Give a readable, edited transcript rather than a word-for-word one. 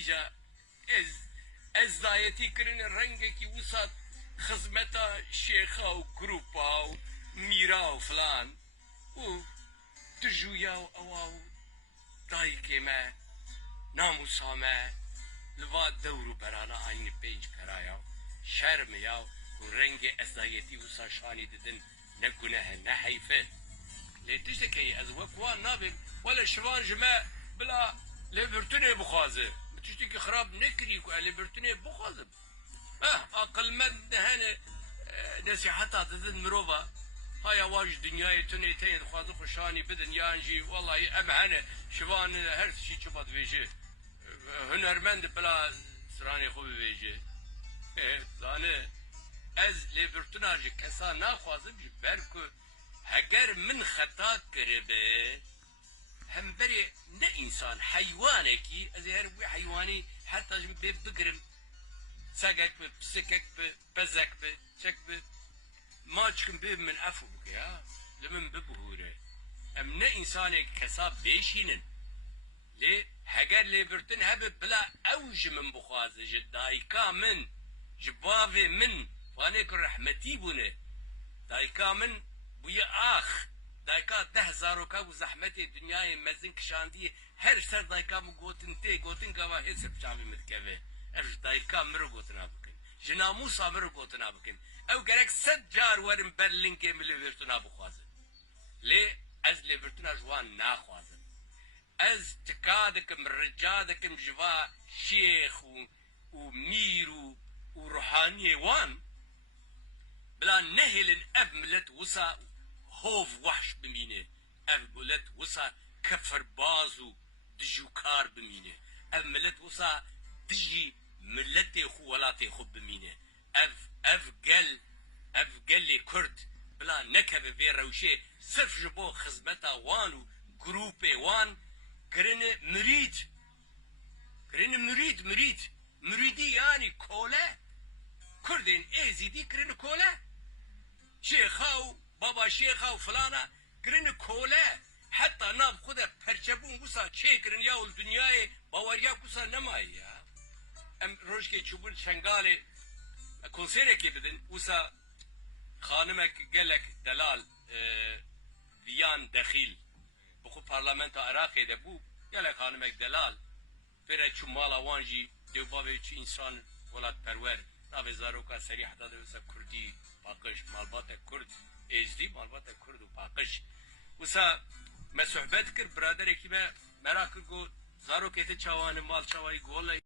ایجا از دایتی کرن رنگ کی وسط خدمتا شیخا و گروپا و میرا و فلان و تجویا و اواو دایکی ما ناموسا ما لواد دورو برانا آین پینج کرایا شرم یا و رنگ از دایتی وسط شانی ددن نگناه نحیفه لتشتكي از وكوان نابم ولا شوان جماع بلا ليبرتوني بخازه تشتكي خراب نكري ليبرتوني بخازه اقل مد هنا نصيحتها ضد مروفا هاي واج دنياي توني تين خوازو خشاني بدن يانجي والله ام هنا شوان هر شي چبات ويجي هنرمند بلا سراني خوب ويجي زانه از ليبرتوناجي كسا ناخوازم بركو اگر من خطا کرده هم بری نه انسان حیوانه کی از هر وی حیوانی حتی جم بگرم سگک به پسکک به بزک به چک به ما چکم به من افو بگه لمن ببهوره ام نه انسان کسا بیشینن لی هگر لی برتن هبه بلا اوج من بخوازه جدایکا من جباوه من وانه که رحمتی بونه دایکا من بوی آخ دایکا 10,000 کا و زحمت دنیای مزن کشاندی هر سر دایکا مو گوتن کا و حسب چاوی متکوه اف دایکا مرو گوتنا بکن جناموسا مرو گوتنا بکن او گرک 100 جار ورم برلینگ ملی ورتنا بخوازه لی از لیورتنا جوان ناخوازه از تکادکم رجادکم جوا شیخ و میر و روحانی وان بلا نهلن اف ملت وسا هوف وحش بمینه اف ملت وسا كفر بازو دجوكار بمینه اف ملت وسا دجي ملت خو ولاتي خو بمینه اف قل كرد بلا نكب في روشه صرف جبو خزمتا وانو جروبي وان كرن مريدي يعني كولا كردين ايزيدي كرن كولا شيخاو بابا شيخاو فلانا كرن كولا حتى ناب خدا پرچبون وسا چه کرن یا الدنیای باوریا کوسا نمایا ام روش که چوبون شنگال کنسره که بدن وسا خانمک گلک دلال ویان دخیل بخو پارلمنتا عراقی ده بو گلک خانمک دلال فره چو مالا وانجی دو بابه چو انسان ولاد پرور ناوی زاروکا سریح داده وسا کردی پاقش مالبات کرد ازدی مالبات کرد و پاقش وسا ما صحبت کرد برادر که ما مراکر گو زاروکه ته چوان مال چوانی گوله